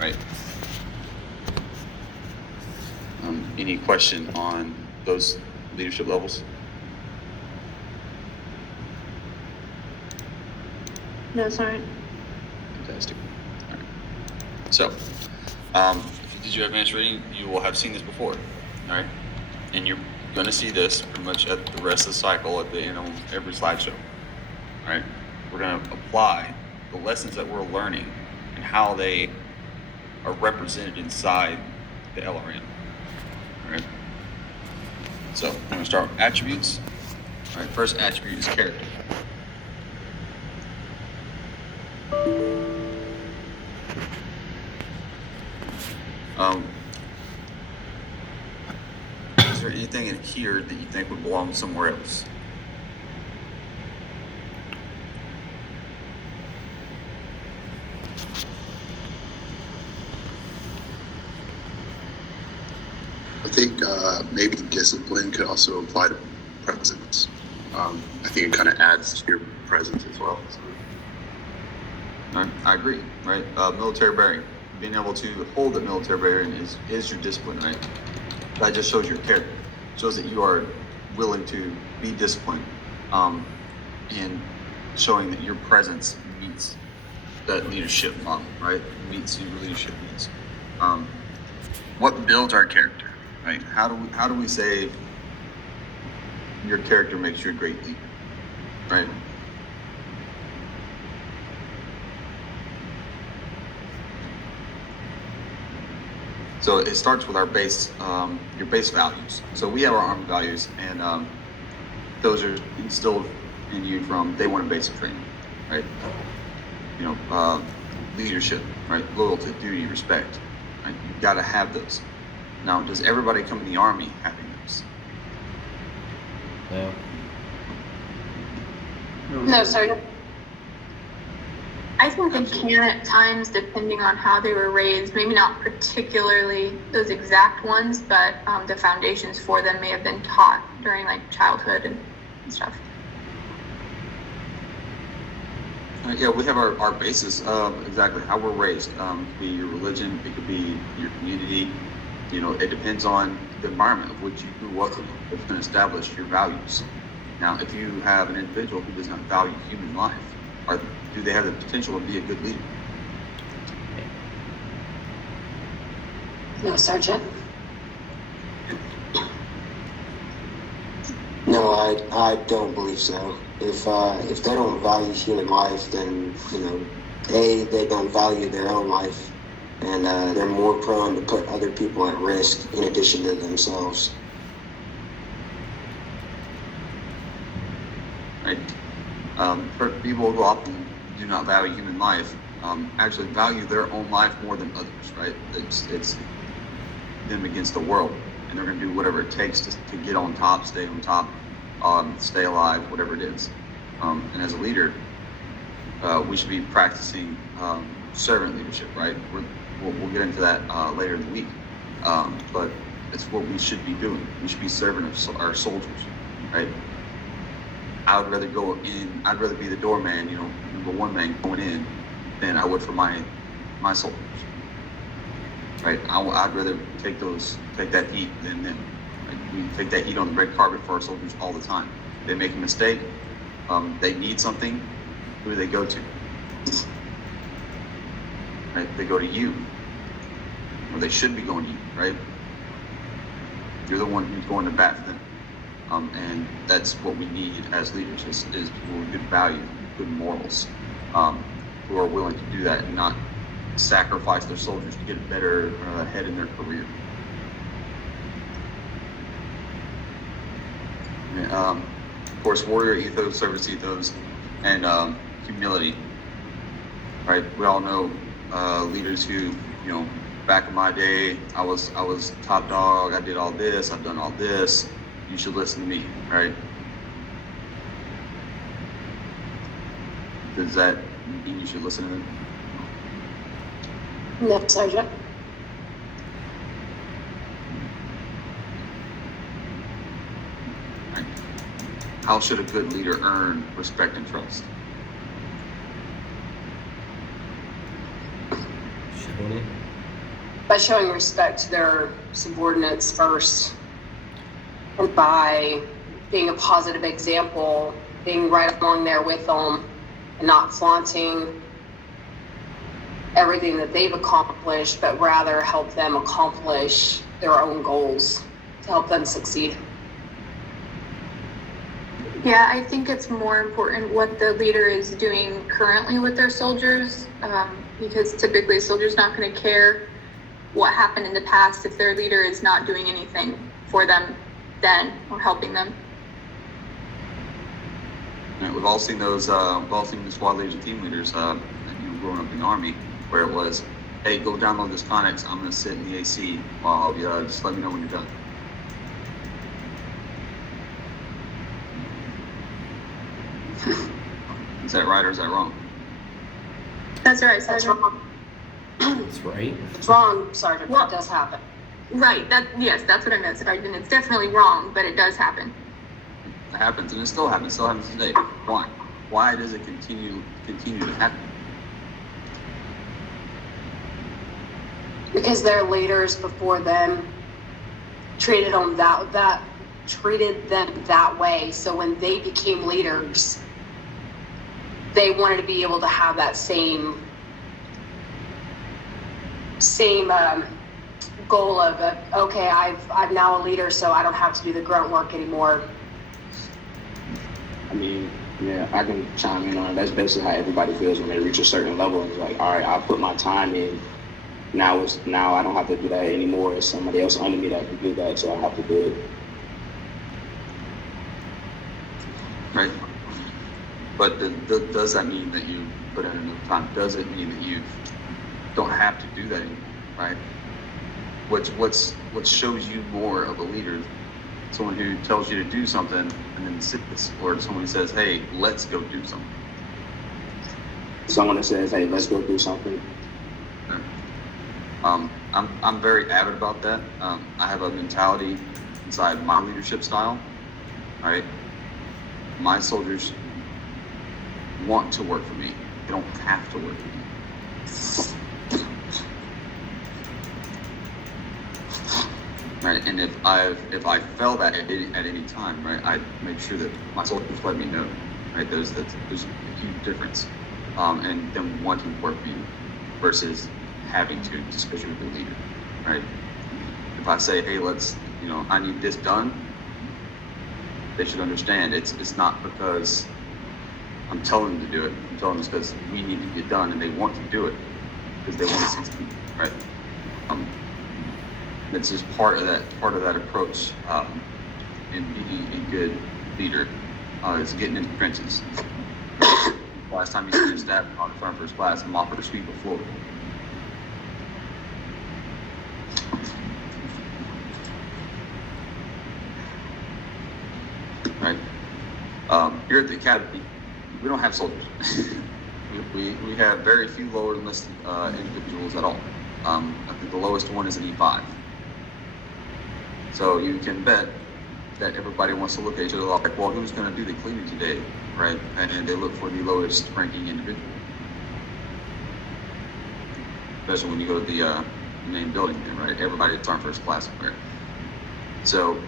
right? Any question on those leadership levels? No, sorry. Fantastic. All right. So, if you did your advanced rating, you will have seen this before, all right? And you're going to see this pretty much at the rest of the cycle at the end of every slideshow, all right? We're going to apply the lessons that we're learning and how they are represented inside the LRM, all right? So, I'm going to start with attributes. All right, first attribute is character. Is there anything in here that you think would belong somewhere else? I think maybe discipline could also apply to presence. I think it kind of adds to your presence as well. So. All right, I agree, right? Military bearing, being able to hold the military bearing is your discipline, right? That just shows your character, shows that you are willing to be disciplined, and showing that your presence meets that leadership model, right? Meets your leadership needs. What builds our character, right? How do we say your character makes you a great leader, right? So it starts with our base, your base values. So we have our Army values, and those are instilled in you from day one of basic training, right? You know, leadership, right? Loyalty, duty, respect, right? You've got to have those. Now, does everybody come in the Army having those? No. No, sorry. I think they can at times, depending on how they were raised. Maybe not particularly those exact ones, but the foundations for them may have been taught during like childhood and stuff. Yeah, we have our basis of exactly how we're raised. It could be your religion, it could be your community. You know, it depends on the environment of which you grew up in. It's going to establish your values. Now, if you have an individual who does not value human life, do they have the potential to be a good leader? No, Sergeant. No, I don't believe so. If they don't value human life, then they don't value their own life, and they're more prone to put other people at risk in addition to themselves. Right? People who often do not value human life actually value their own life more than others. Right? It's them against the world, and they're going to do whatever it takes to get on top, stay on top, stay alive, whatever it is. And as a leader, we should be practicing servant leadership, right? We'll get into that later in the week, but it's what we should be doing. We should be serving our soldiers, right? I'd rather be the doorman, number one man going in, than I would for my soldiers, right? I'd rather take that heat than them. Right? We take that heat on the red carpet for our soldiers all the time. They make a mistake, they need something, who do they go to? Right? They go to you, or they should be going to you, right? You're the one who's going to bat for them. And that's what we need as leaders is people with good value, good morals, who are willing to do that and not sacrifice their soldiers to get a better head in their career. And, of course, warrior ethos, service ethos, and humility. Right? We all know leaders who, back in my day, I was top dog. I did all this. I've done all this. You should listen to me, right? Does that mean you should listen to them? No, Sergeant. Right. How should a good leader earn respect and trust? Showing it. by showing respect to their subordinates first, and by being a positive example, being right along there with them, and not flaunting everything that they've accomplished, but rather help them accomplish their own goals to help them succeed. Yeah, I think it's more important what the leader is doing currently with their soldiers, because typically a soldier's not going to care what happened in the past if their leader is not doing anything for them then or helping them. And we've all seen those. We've all seen the squad leaders and team leaders. Growing up in the Army, where it was, "Hey, go download this Connex. I'm gonna sit in the AC while just let me know when you're done." Is that right or is that wrong? That's right, That's Sergeant. wrong. That's right. It's wrong, Sergeant. Well- That does happen. Right, yes, that's what I meant, Sergeant. It's definitely wrong, but it does happen. It happens, and it still happens. Still happens today. Why? Why does it continue to happen? Because their leaders before them treated them treated them that way. So when they became leaders, they wanted to be able to have that same goal of okay, I'm now a leader, so I don't have to do the grunt work anymore. I mean, yeah, I can chime in on it. That's basically how everybody feels when they reach a certain level. It's like, all right, I put my time in. Now I don't have to do that anymore. It's somebody else under me that can do that, so I have to do it. Right? But does that mean that you put in enough time? Does it mean that you don't have to do that anymore? Right? What shows you more of a leader? Someone who tells you to do something and then sits, or someone who says, "Hey, let's go do something." Someone that says, hey, let's go do something. I'm very avid about that. I have a mentality inside my leadership style. All right, my soldiers want to work for me. They don't have to work for me. Right, and if I fail that at any time, right, I make sure that my soldiers let me know. Right, there's a huge difference, and them wanting to work for you versus having to just because you're the leader. Right, if I say, "Hey, I need this done," they should understand it's not because I'm telling them to do it. I'm telling them it's because we need to get done, and they want to do it because they want to succeed. Right. It's just part of that approach in being a good leader is getting into the trenches. Last time you see your staff on the front first class, mop or sweep the floor. Right. Here at the academy, we don't have soldiers. we have very few lower enlisted individuals at all. I think the lowest one is an E5. So you can bet that everybody wants to look at each other like, well, who's going to do the cleaning today, right? And they look for the lowest ranking individual. Especially when you go to the main building, right? Everybody that's on first class, right? So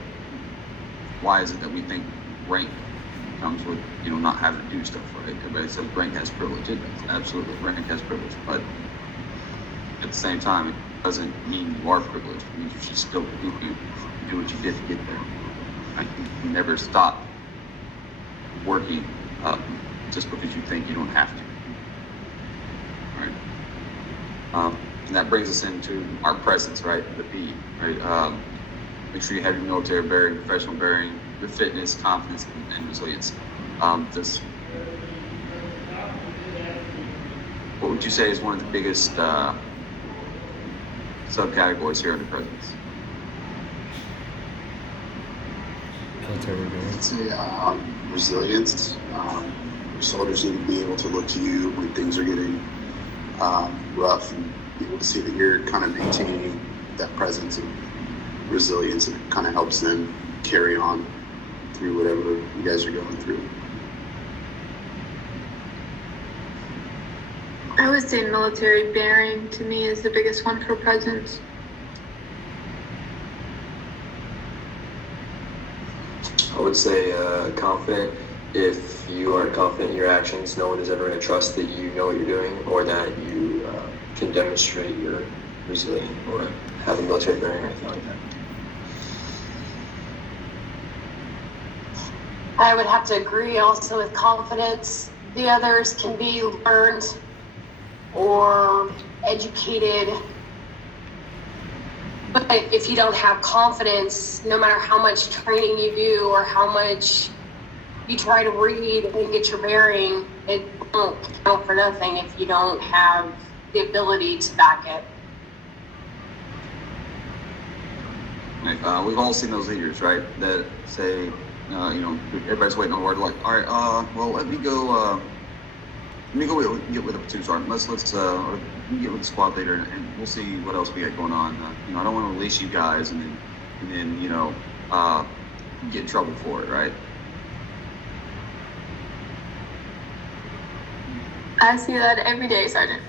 why is it that we think rank comes with, not having to do stuff, right? Everybody says rank has privilege. It does. Absolutely, rank has privilege. But at the same time, it doesn't mean you are privileged. It means you should still do what you did to get there. You never stop working just because you think you don't have to. Right? And that brings us into our presence, right? The P, right? Make sure you have your military bearing, professional bearing, your fitness, confidence, and resilience. What would you say is one of the biggest subcategories here under presence? Military I'd bearing. say resilience. Your soldiers need to be able to look to you when things are getting rough and be able to see that you're kind of maintaining that presence of resilience. It kind of helps them carry on through whatever you guys are going through. I would say military bearing to me is the biggest one for presence. I would say confident. If you aren't confident in your actions, no one is ever going to trust that you know what you're doing or that you can demonstrate you're resilient or have a military bearing or anything like that. I would have to agree also with confidence. The others can be learned or educated. But if you don't have confidence, no matter how much training you do or how much you try to read and get your bearing, it won't count for nothing if you don't have the ability to back it. Like, we've all seen those leaders, right? That say, everybody's waiting on the word. Like, all right, well, let me go get with the platoon sergeant. Let's get with the squad leader, and we'll see what else we got going on. I don't want to release you guys, and then get in trouble for it, right? I see that every day, Sergeant.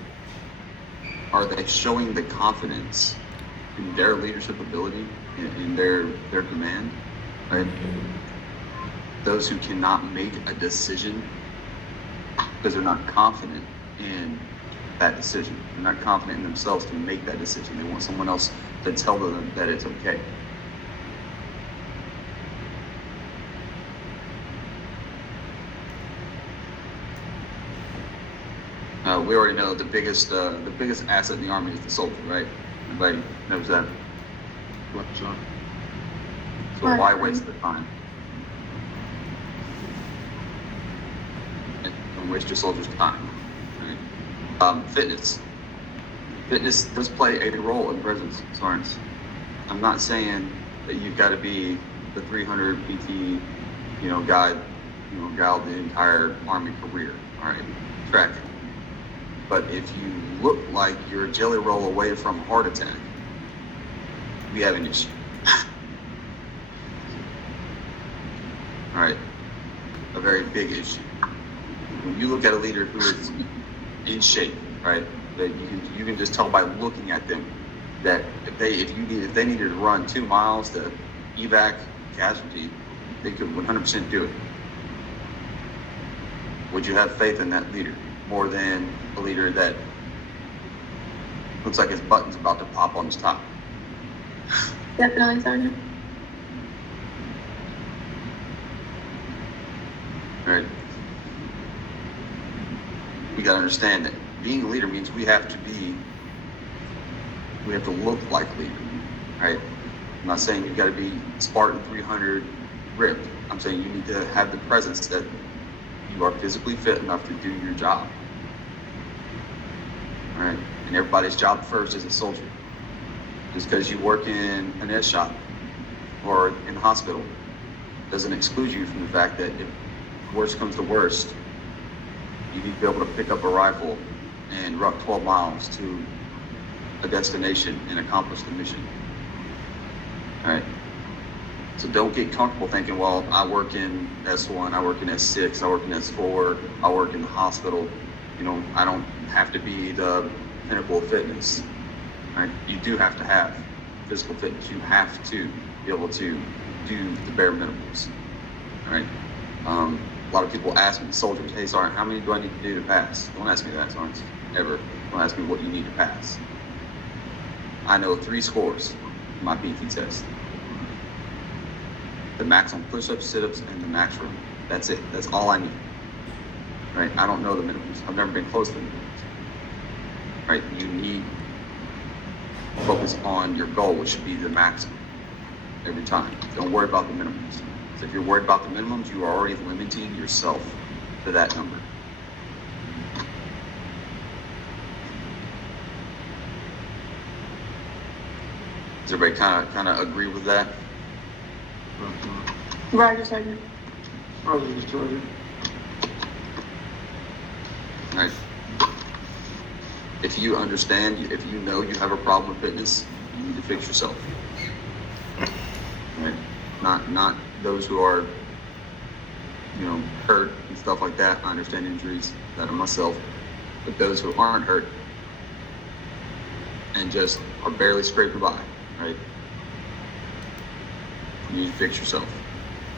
Are they showing the confidence in their leadership ability, in their command, right? Those who cannot make a decision because they're not confident in that decision. They're not confident in themselves to make that decision. They want someone else to tell them that it's okay. We already know the biggest asset in the Army is the soldier, right? Everybody knows that. So why waste the time? And waste your soldiers' time. Right? Fitness does play a role in presence, sergeants. I'm not saying that you've got to be the 300 PT, guy, gal the entire Army career. All right, track. But if you look like you're a jelly roll away from a heart attack, we have an issue. All right, a very big issue. When you look at a leader who is in shape, right, that you can just tell by looking at them that if they needed to run 2 miles to evac casualty, they could 100% do it. Would you have faith in that leader more than a leader that looks like his button's about to pop on his top? Definitely, Sergeant. Right. We gotta understand that being a leader means we have to look like a leader, right? I'm not saying you've got to be Spartan 300 ripped. I'm saying you need to have the presence that you are physically fit enough to do your job. All right, and everybody's job first is a soldier. Just because you work in an S shop or in the hospital doesn't exclude you from the fact that if worst comes to worst, you need to be able to pick up a rifle and run 12 miles to a destination and accomplish the mission. All right. So don't get comfortable thinking, well, I work in S1, I work in S6, I work in S4, I work in the hospital. I don't have to be the pinnacle of fitness. Right? You do have to have physical fitness. You have to be able to do the bare minimums. All right. A lot of people ask me, soldiers, hey, Sergeant, how many do I need to do to pass? Don't ask me that, Sergeant, ever. Don't ask me what you need to pass. I know 3 scores in my PT test. The max on push-ups, sit-ups, and the max room. That's it. That's all I need. Right? I don't know the minimums. I've never been close to the minimums. Right? You need to focus on your goal, which should be the maximum every time. Don't worry about the minimums. So if you're worried about the minimums, you are already limiting yourself to that number. Does everybody kind of agree with that? Roger, Sergeant. Right. If you understand, if you know you have a problem with fitness, you need to fix yourself. Right. Not those who are, hurt and stuff like that. I understand injuries that are myself, but those who aren't hurt and just are barely scraping by, right? You need to fix yourself.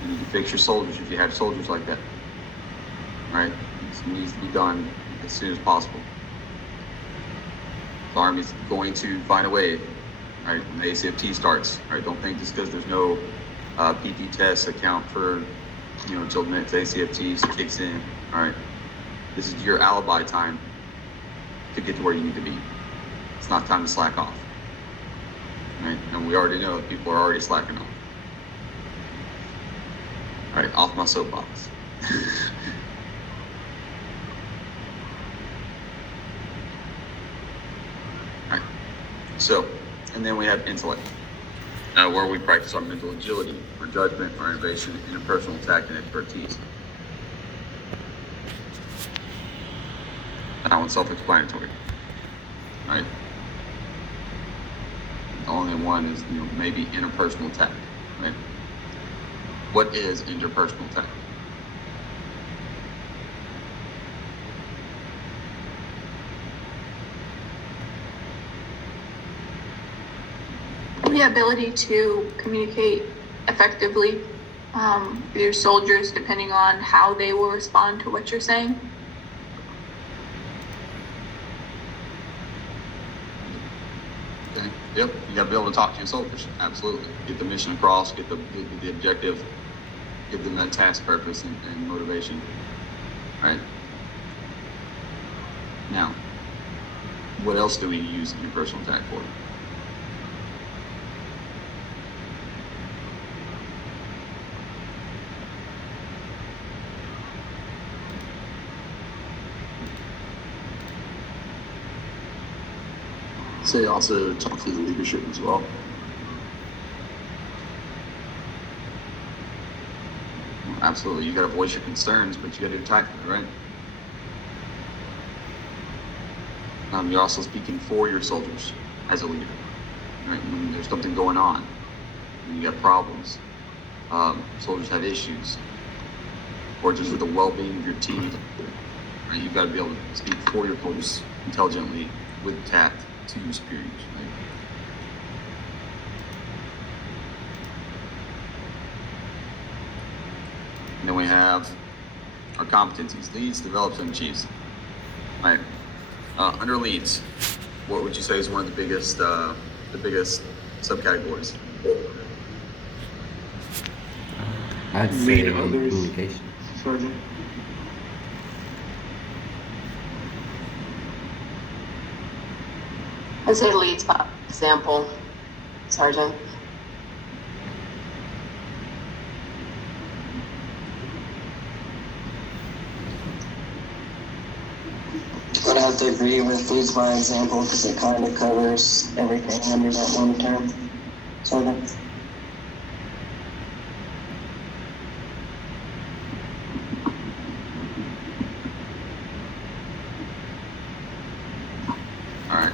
You need to fix your soldiers if you have soldiers like that. Right? It needs to be done as soon as possible. The Army's going to find a way, right? When the ACFT starts, right? Don't think just because there's no PP tests account for, until the next ACFT kicks in, all right? This is your alibi time to get to where you need to be. It's not time to slack off, right? And we already know that people are already slacking off. All right, off my soapbox. All right, so, and then we have intellect, where we practice our mental agility, our judgment, our innovation, interpersonal tact, and expertise. That one's self-explanatory, right? The only one is, maybe interpersonal tact, right? What is interpersonal tact? The ability to communicate effectively with your soldiers, depending on how they will respond to what you're saying. Okay. Yep. You got to be able to talk to your soldiers. Absolutely. Get the mission across. Get the objective. Give them that task purpose and motivation. All right. Now, what else do we use interpersonal tact for? Say also talk to the leadership as well. Absolutely. You got to voice your concerns, but you got to do it tactfully, right? You're also speaking for your soldiers as a leader, right? When there's something going on, when you got problems, soldiers have issues, or just with the well-being of your team, right? You've got to be able to speak for your soldiers intelligently with tact to your superiors, right? And then we have our competencies: leads, develops, and achieves. Right. Under leads, what would you say is one of the biggest subcategories? I'd say communication. Sergeant. I'd say leads by example, Sergeant. I'd have to agree with leads by example because it kind of covers everything under that one term. Sort of. All right.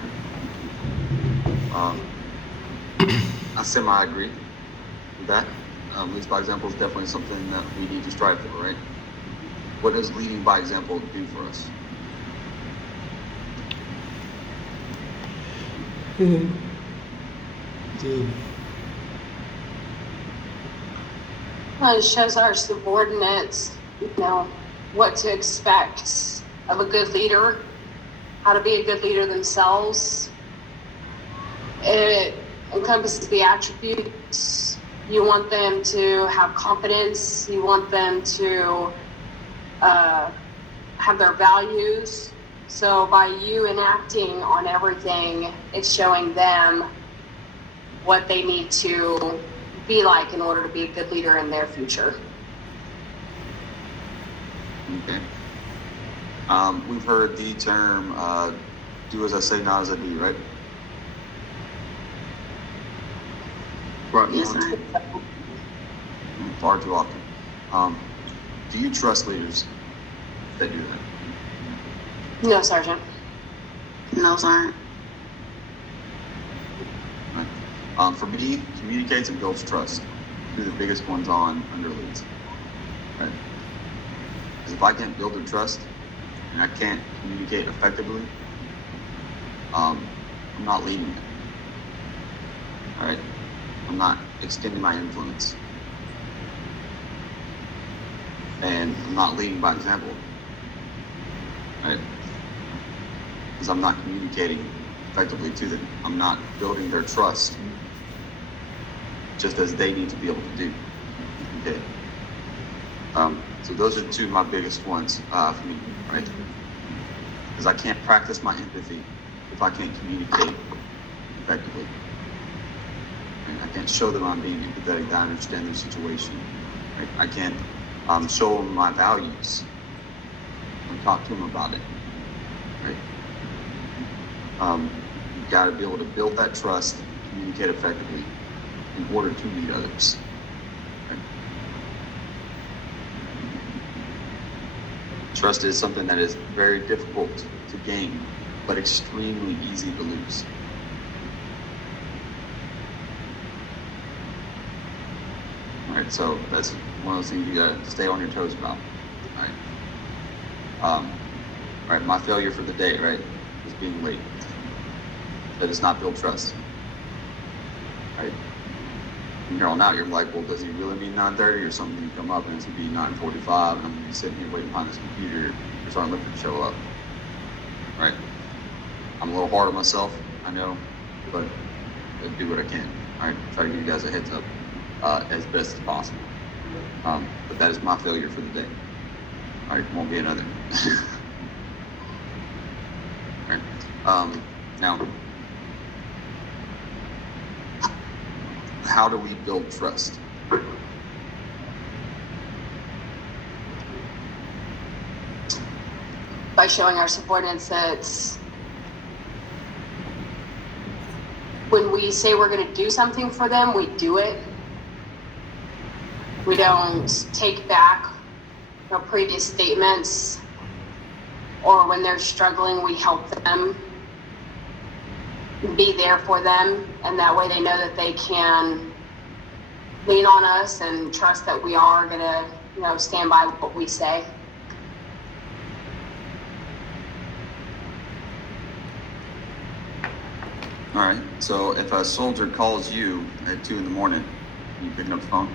I semi-agree with that. Leads by example is definitely something that we need to strive for, right? What does leading by example do for us? Well, it shows our subordinates, what to expect of a good leader, how to be a good leader themselves. It encompasses the attributes. You want them to have confidence. You want them to have their values. So by you enacting on everything, it's showing them what they need to be like in order to be a good leader in their future. Okay. We've heard the term do as I say, not as I do, right? Right. Yes, sir. Far too often. Do you trust leaders that do that? No, Sergeant. No, Sergeant. Right. For me, communicates and builds trust. Two of the biggest ones under leads. Right? Because if I can't build their trust and I can't communicate effectively, I'm not leading them. All right? I'm not extending my influence. and I'm not leading by example, right? Because I'm not communicating effectively to them. I'm not building their trust, just as they need to be able to do. Okay. So those are two of my biggest ones for me, right? Because I can't practice my empathy if I can't communicate effectively. And I can't show them I'm being empathetic, that I understand their situation. Right? I can't show them my values and talk to them about it. Right? You've got to be able to build that trust, communicate effectively in order to lead others. Right? Trust is something that is very difficult to gain, but extremely easy to lose. All right, so that's one of those things you gotta stay on your toes about. All right. All right, my failure for the day, right, is being late. That does not build trust. Right? From here on out, you're like, well, does he really mean 9:30 or something? You come up and it's gonna be 9:45, and I'm gonna be sitting here waiting behind this computer. You're starting to look for to show up. Right? I'm a little hard on myself, I know, but I do what I can. All right, try to give you guys a heads up as best as possible. But that is my failure for the day. All right, won't be another. All right. Now, how do we build trust? By showing our subordinates that when we say we're going to do something for them, we do it. We don't take back our previous statements, or when they're struggling, we help them, be there for them, and that way they know that they can lean on us and trust that we are going to, stand by what we say. All right, so if a soldier calls you at 2 a.m, are you picking up the phone?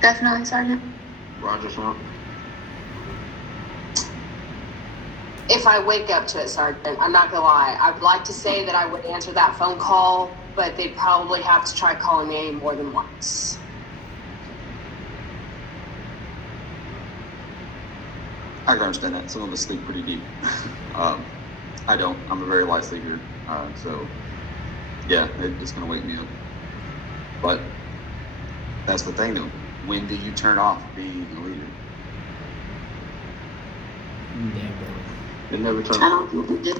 Definitely, Sergeant. Roger, sir. If I wake up to it, Sergeant, I'm not gonna lie. I would like to say that I would answer that phone call, but they'd probably have to try calling me more than once. I can understand that. Some of us sleep pretty deep. I don't. I'm a very light sleeper. So, yeah, it's going to wake me up. But that's the thing, though. When do you turn off being a leader? Never. It never turns I off. don't think we do.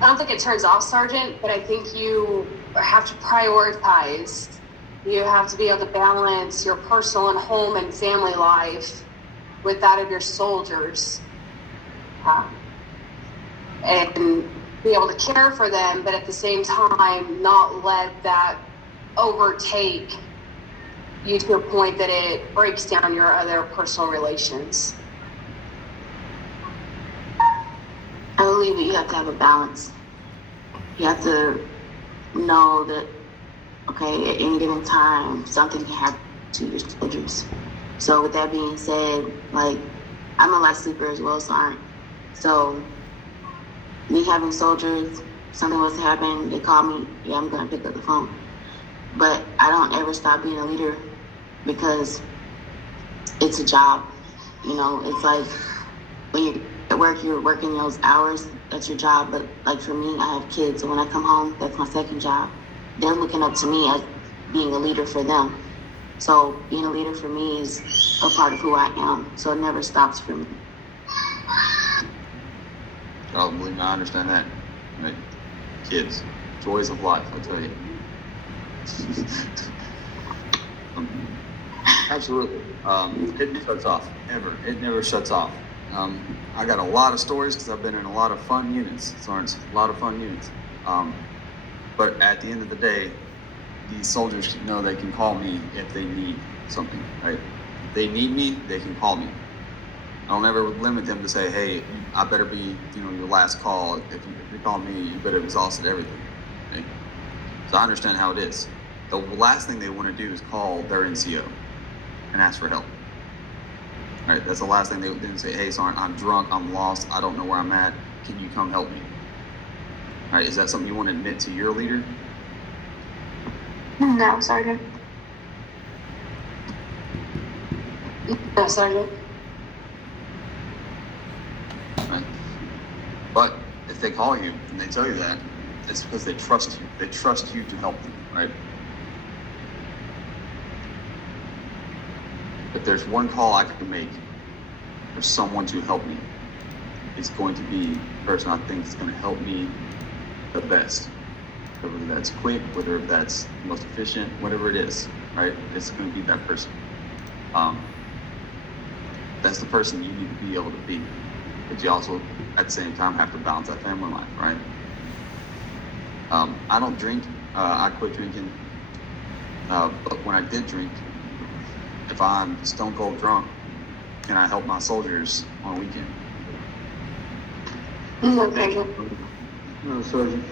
I don't think it turns off, Sergeant, but I think you have to prioritize. You have to be able to balance your personal and home and family life with that of your soldiers. And be able to care for them, but at the same time, not let that overtake you to a point that it breaks down your other personal relations. I believe that you have to have a balance. You have to know that, okay, at any given time, something can happen to your soldiers. So with that being said, like, I'm a light sleeper as well, so me having soldiers, something was to happen, they call me, yeah, I'm gonna pick up the phone. But I don't ever stop being a leader because it's a job. It's like when you're at work, you're working those hours, that's your job. But like for me, I have kids, so when I come home, that's my second job. They're looking up to me as being a leader for them. So being a leader for me is a part of who I am. So it never stops for me. Oh, believe me, I understand that. Right? Kids, joys of life, I'll tell you. Absolutely. It never shuts off, ever. It never shuts off. I got a lot of stories because I've been in a lot of fun units, Lawrence, a lot of fun units. But at the end of the day, these soldiers know they can call me if they need something, right? If they need me, they can call me. I don't ever limit them to say, hey, I better be, your last call. If you call me, you better have exhausted everything. Okay? So I understand how it is. the last thing they want to do is call their NCO and ask for help. Right? That's the last thing they would then say, hey, Sergeant, I'm drunk, I'm lost, I don't know where I'm at, can you come help me? Right? Is that something you want to admit to your leader? No, Sergeant. No, Sergeant. Right? But if they call you and they tell you that, it's because they trust you. They trust you to help them, right? If there's one call I can make for someone to help me, it's going to be the person I think is going to help me the best. Whether that's quick, whether that's most efficient, whatever it is, right? It's going to be that person. That's the person you need to be able to be. But you also, at the same time, have to balance that family life, right? I don't drink. I quit drinking. But when I did drink, if I'm stone cold drunk, can I help my soldiers on a weekend? No, Sergeant. No, Sergeant.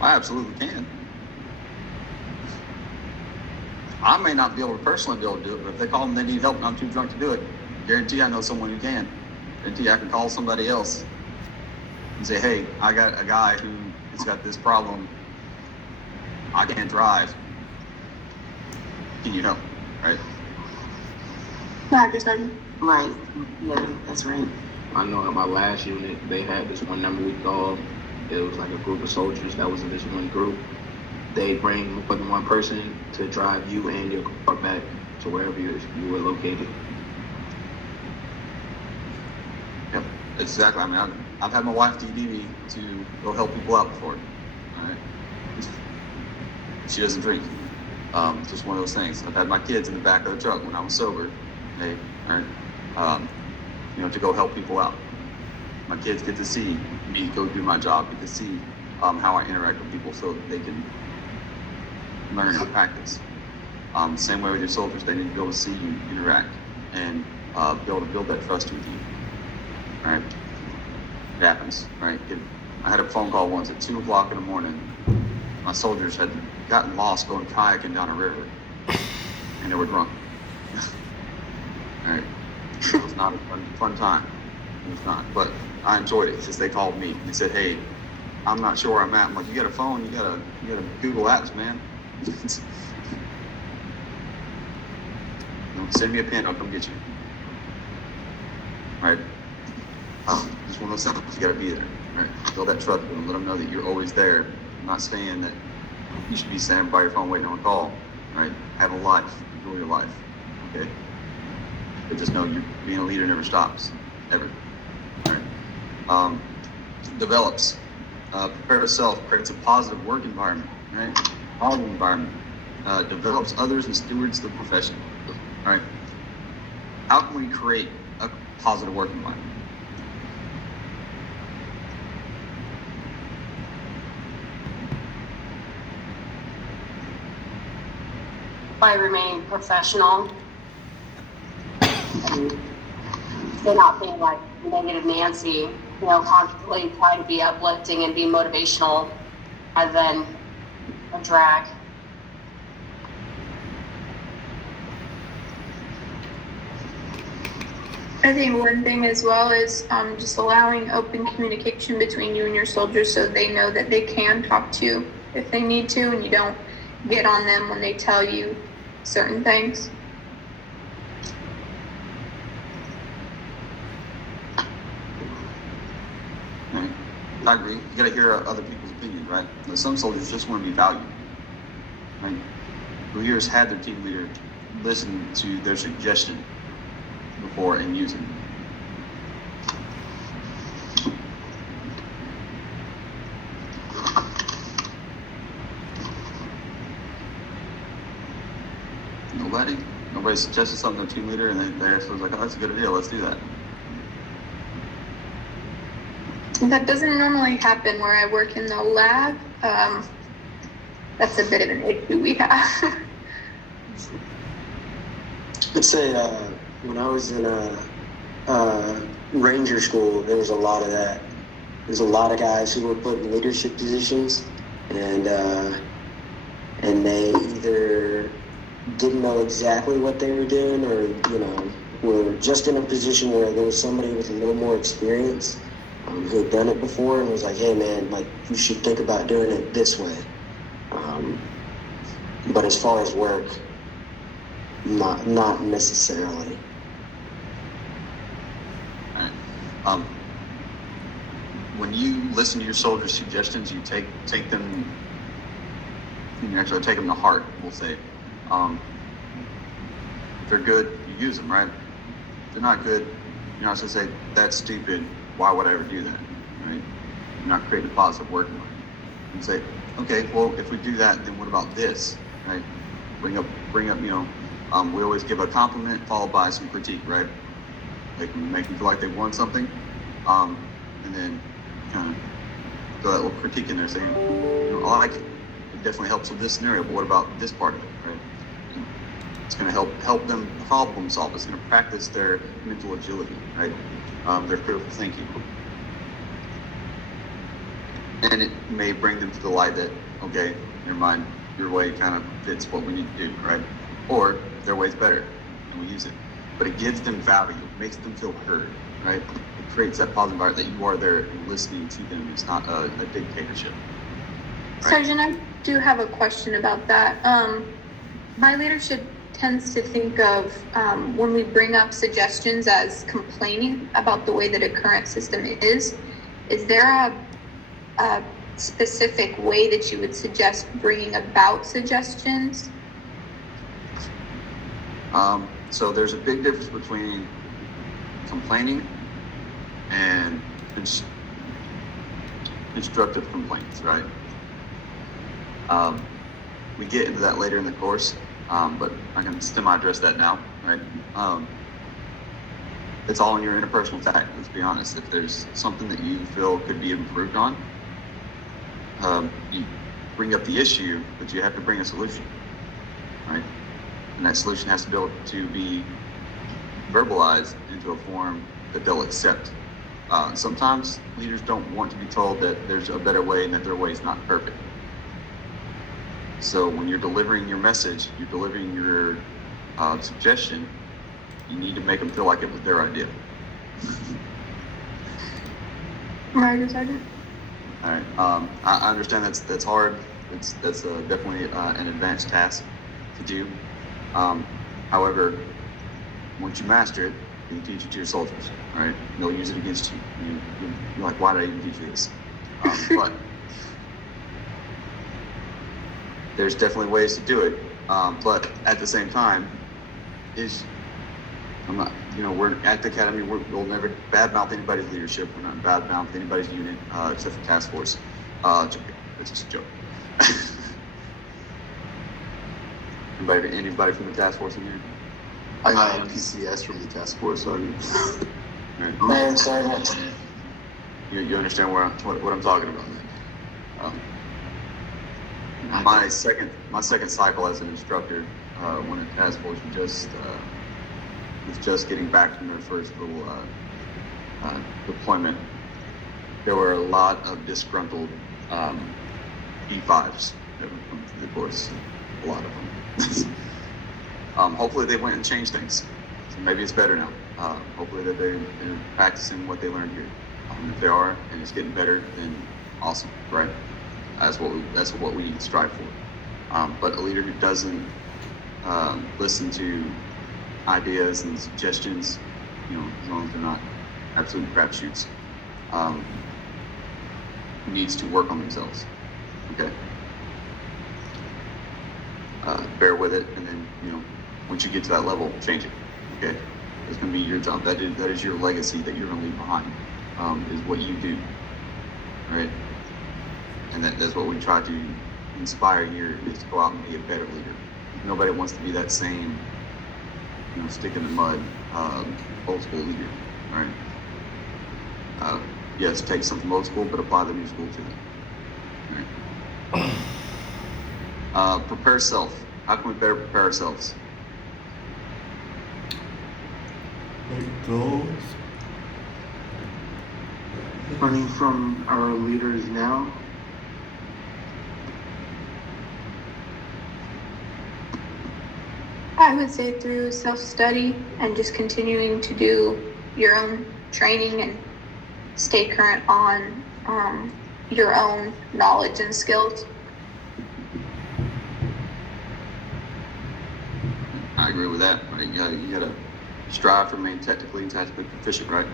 I absolutely can. I may not be able to personally be able to do it, but if they call them, they need help and I'm too drunk to do it, guarantee I know someone who can. Guarantee I can call somebody else and say, hey, I got a guy who has got this problem. I can't drive. Can you help? Right? Roger, Sergeant. Right. Yeah, that's right. I know at my last unit, they had this one number we called. It was like a group of soldiers that was in this one group. They bring more than one person to drive you and your car back to wherever you were located. Yep, exactly. I mean, I've had my wife DD me to go help people out before. All right. She doesn't drink. Just one of those things. I've had my kids in the back of the truck when I was sober. Hey, all right. To go help people out. My kids get to see me go do my job, get to see how I interact with people so that they can learn and practice. Same way with your soldiers, they need to be able to see you interact and be able to build that trust with you. All right? It happens, right? I had a phone call once at 2 o'clock in the morning. My soldiers had gotten lost going kayaking down a river and they were drunk. All right? It was not a fun time. It was not, but I enjoyed it since they called me. They said, hey, I'm not sure where I'm at. I'm like, you got a phone, you gotta Google Apps, man. Send me a pin, I'll come get you. Right? Just one of those things, you gotta be there. Right? Build that trust with them, let them know that you're always there. I'm not saying that you should be standing by your phone waiting on a call. Right? Have a life, enjoy your life. Okay? But just know you being a leader never stops, ever. Right? Develops, prepare yourself, creates a positive work environment, right? Positive environment, develops others and stewards the profession. All right. How can we create a positive work environment? By remaining professional. And they're not being like negative Nancy, constantly try to be uplifting and be motivational rather than a drag. I think one thing as well is just allowing open communication between you and your soldiers so they know that they can talk to you if they need to and you don't get on them when they tell you certain things. Right? I agree. You gotta hear other people's opinions, right? Some soldiers just want to be valued. Right? Who here has had their team leader listen to their suggestion before and use it? Nobody suggested something to the team leader and they was like, oh, that's a good idea, let's do that. That doesn't normally happen where I work in the lab. That's a bit of an issue we have. I'd say when I was in Ranger school, there was a lot of that. there's a lot of guys who were put in leadership positions, and they either didn't know exactly what they were doing, or were just in a position where there was somebody with a little more experience who had done it before and was like, hey man, like you should think about doing it this way. But as far as work, not necessarily. Right. When you listen to your soldiers' suggestions, you take them. You actually take them to heart. We'll say, if they're good, you use them, right? If they're not good, you're not supposed to say that's stupid. Why would I ever do that? Right? You're not creating a positive work environment. You say, okay, well, if we do that, then what about this? Right? Bring up. We always give a compliment followed by some critique, right? Make them feel like they won something, and then kind of throw that little critique in there, saying, I like it. It definitely helps with this scenario, but what about this part of it, right? It's going to help them problem solve. It's going to practice their mental agility, right? Their critical thinking, and it may bring them to the light that, okay, never mind, your way kind of fits what we need to do, right? Or their way's better, and we use it. But it gives them value, it makes them feel heard, right? It creates that positive environment that you are there and listening to them. It's not a dictatorship. Right? Sergeant, I do have a question about that. My leadership tends to think of when we bring up suggestions as complaining about the way that a current system is. Is there a specific way that you would suggest bringing about suggestions? So there's a big difference between complaining and constructive complaints, right? We get into that later in the course, but I can semi-address that now, right? It's all in your interpersonal tactics, let's be honest. If there's something that you feel could be improved on, you bring up the issue, but you have to bring a solution, right? And that solution has to be able to be verbalized into a form that they'll accept. Sometimes leaders don't want to be told that there's a better way and that their way is not perfect. So when you're delivering your message, you're delivering your suggestion, you need to make them feel like it was their idea. Right, Sergeant? All right. I understand that's hard. That's definitely an advanced task to do. However, once you master it, you teach it to your soldiers. All right, and they'll use it against you. You're like, why did I even teach you this? But there's definitely ways to do it. But at the same time, we're at the academy. We'll never badmouth anybody's leadership. We're not badmouth anybody's unit except for task force. It's just a joke. Anybody from the task force in here? I got a PCS from the task force, so Right. Man, Sergeant. You understand what I'm talking about, man. My second cycle as an instructor, when at task force was just getting back from their first little deployment. There were a lot of disgruntled E5s that would come through the course. A lot of them. Hopefully they went and changed things. So maybe it's better now. Hopefully that they're practicing what they learned here. If they are and it's getting better, then awesome, right? That's what we strive for. But a leader who doesn't listen to ideas and suggestions, as long as they're not absolute crapshoots, needs to work on themselves. Okay. Bear with it, and then once you get to that level, change it. Okay, it's going to be your job. That is your legacy that you're going to leave behind. Is what you do, right? And that's what we try to inspire here, is to go out and be a better leader. Nobody wants to be that same, stick in the mud, old school leader, right? Yes, take some from old school, but apply the new school to it. Right? Prepare self. How can we better prepare ourselves? Make goals. learning from our leaders now? I would say through self-study and just continuing to do your own training and stay current on your own knowledge and skills. I agree with that. Right? You gotta strive to remain technically and tactically proficient, right?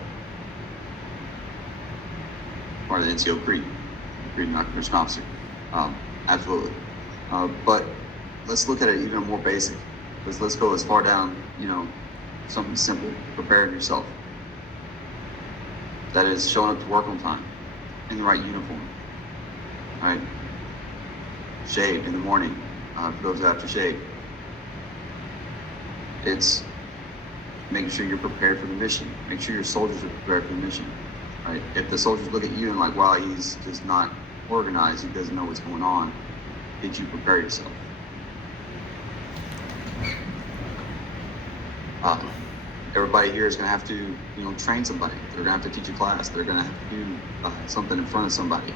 Part of the NCO Creed, non-commissioned officer. Absolutely. But let's look at it even more basic. Let's go as far down, something simple, preparing yourself. That is showing up to work on time, in the right uniform, right? Shaved in the morning, for those after shave. It's making sure you're prepared for the mission. Make sure your soldiers are prepared for the mission, right? If the soldiers look at you and like, wow, he's just not organized, he doesn't know what's going on, did you prepare yourself? Everybody here is going to have to, train somebody. They're going to have to teach a class. They're going to have to do something in front of somebody.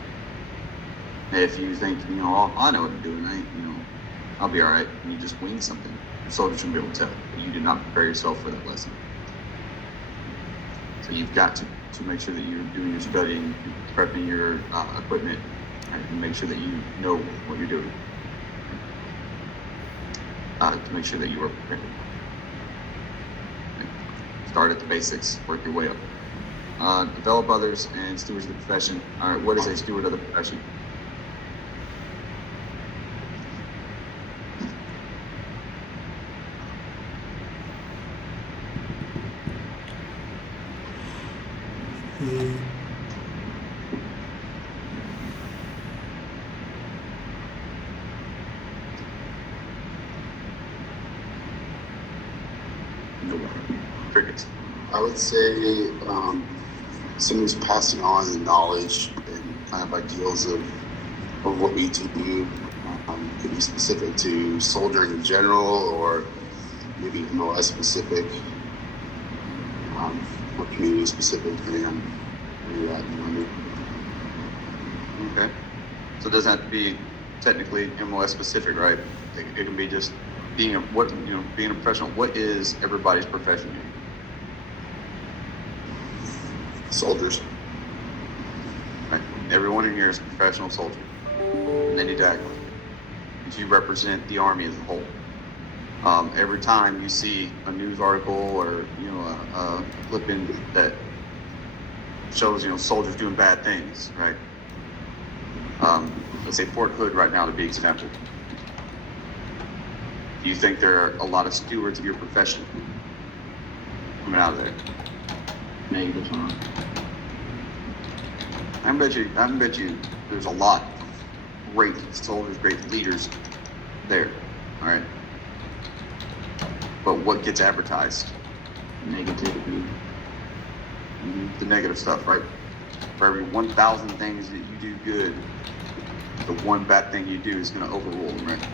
If you think, oh, I know what I'm doing, I'll be all right, and you just wing something, your soldiers will be able to tell that you did not prepare yourself for that lesson. So you've got to make sure that you're doing your studying, prepping your equipment, right, and make sure that you know what you're doing to make sure that you are prepared. Start at the basics, work your way up. Develop others and stewards of the profession. All right, what is a steward of the profession? Crickets. I would say someone who's passing on the knowledge and kind of ideals of what we do. Could be specific to soldiering in general, or maybe MOS specific, or community specific, depending on where you're at in the Army. Okay. So it doesn't have to be technically MOS specific, right? It can be just being a professional. What is everybody's profession here? Soldiers. Right. Everyone in here is a professional soldier. And they need to act like it. You represent the Army as a whole. Every time you see a news article or a clipping that shows soldiers doing bad things, right? Let's say Fort Hood right now to be example. Do you think there are a lot of stewards of your profession coming out of there? Negative, huh? I bet you there's a lot of great soldiers, great leaders there, all right? But what gets advertised? Negativity. The negative stuff, right? For every 1,000 things that you do good, the one bad thing you do is going to overrule them, right?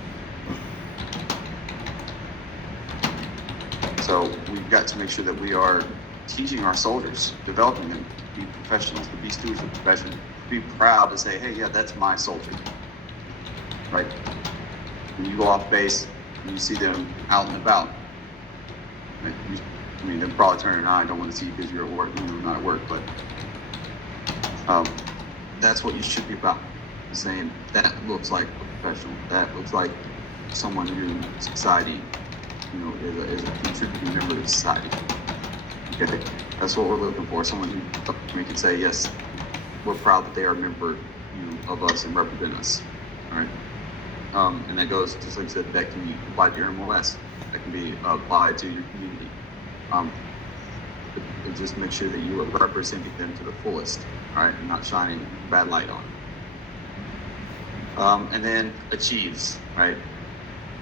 So we've got to make sure that we are teaching our soldiers, developing them to be professionals, to be stewards of the profession, to be proud to say, hey, yeah, that's my soldier, right? When you go off base and you see them out and about, right? They're probably turning an eye, don't want to see you because you're at work, not at work, but that's what you should be about. Saying that looks like a professional, that looks like someone who society, is a contributing member of society. Okay, that's what we're looking for. Someone who we can say, yes, we're proud that they are a member of us and represent us. All right, and that goes, just like I said, that can be applied to your MOS. That can be applied to your community. Just make sure that you are representing them to the fullest. All right, and not shining a bad light on. And then achieves, right?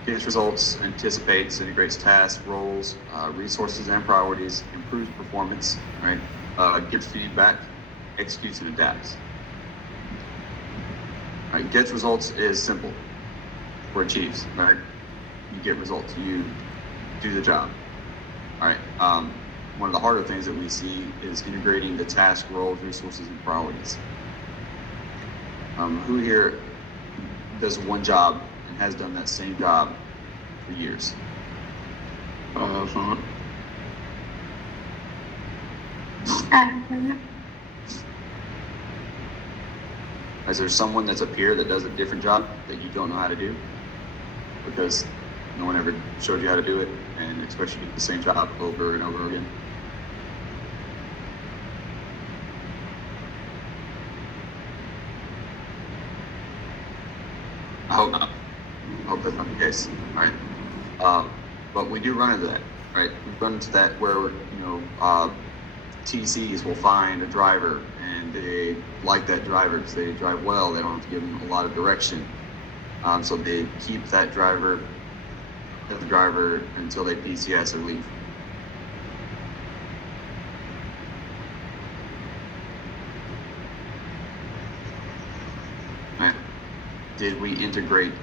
Gets results, anticipates, integrates tasks, roles, resources, and priorities, improves performance, right? Gives feedback, executes, and adapts. Right? Gets results is simple. Or achieves, right? You get results. You do the job. All right. one of the harder things that we see is integrating the task, roles, resources, and priorities. Who here does one job and has done that same job for years? Is there someone that's a peer that does a different job that you don't know how to do? Because no one ever showed you how to do it and expects you to do the same job over and over again? I hope not. I hope that's not the case, right? But we do run into that, right? We run into that where, TCs will find a driver and they like that driver because they drive well. They don't have to give them a lot of direction. So they keep that driver as the driver until they PCS or leave. Right. Did we integrate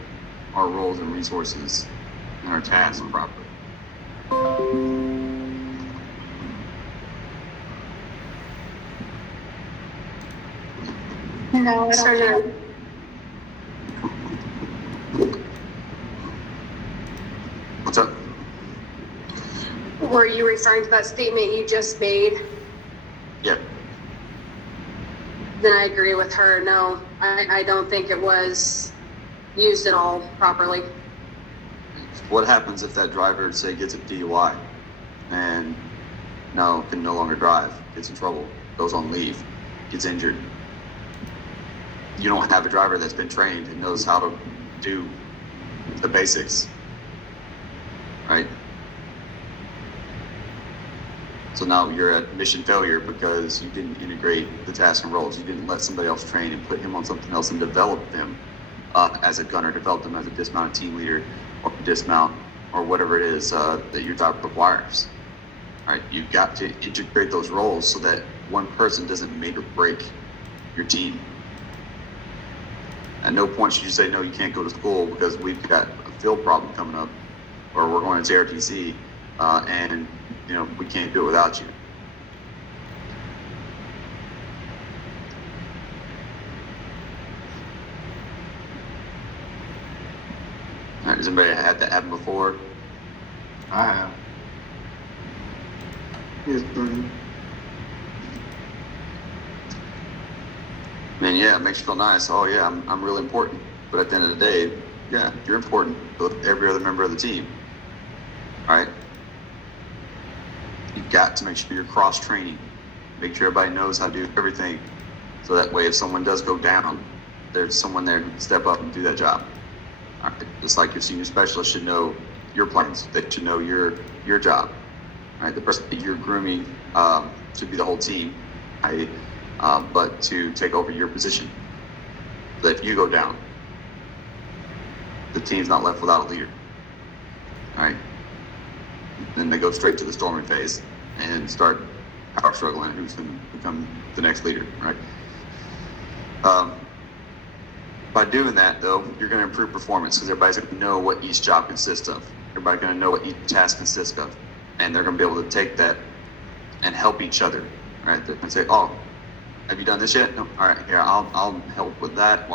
our roles and resources and our tasks properly? No, I So, don't think. What's up? were you referring to that statement you just made? Yeah. Then I agree with her. No, I don't think it was used at all properly. What happens if that driver, say, gets a DUI and now can no longer drive, gets in trouble, goes on leave, gets injured? You don't have a driver that's been trained and knows how to do the basics, right? So now you're at mission failure because you didn't integrate the tasks and roles. You didn't let somebody else train and put him on something else and develop them as a gunner, develop them as a dismounted team leader or dismount or whatever it is that your job requires. All right, you've got to integrate those roles so that one person doesn't make or break your team. At no point should you say, no, you can't go to school because we've got a field problem coming up or we're going to JRTC and we can't do it without you. All right, has anybody had that happen before? I have. Yes, buddy. I mean, yeah, it makes you feel nice. Oh yeah, I'm really important. But at the end of the day, yeah, you're important with every other member of the team. All right? You've got to make sure you're cross-training. Make sure everybody knows how to do everything. So that way, if someone does go down, there's someone there who can step up and do that job. All right? Just like your senior specialist should know your plans. They should know your job. All right? The person that you're grooming should be the whole team. But to take over your position. So that if you go down, the team's not left without a leader. All right? Then they go straight to the storming phase and start power struggling who's going to become the next leader, right? By doing that, though, you're going to improve performance because everybody's going to know what each job consists of. Everybody's going to know what each task consists of. And they're going to be able to take that and help each other, right? They're going to say, oh, have you done this yet? No. All right, here, I'll help with that while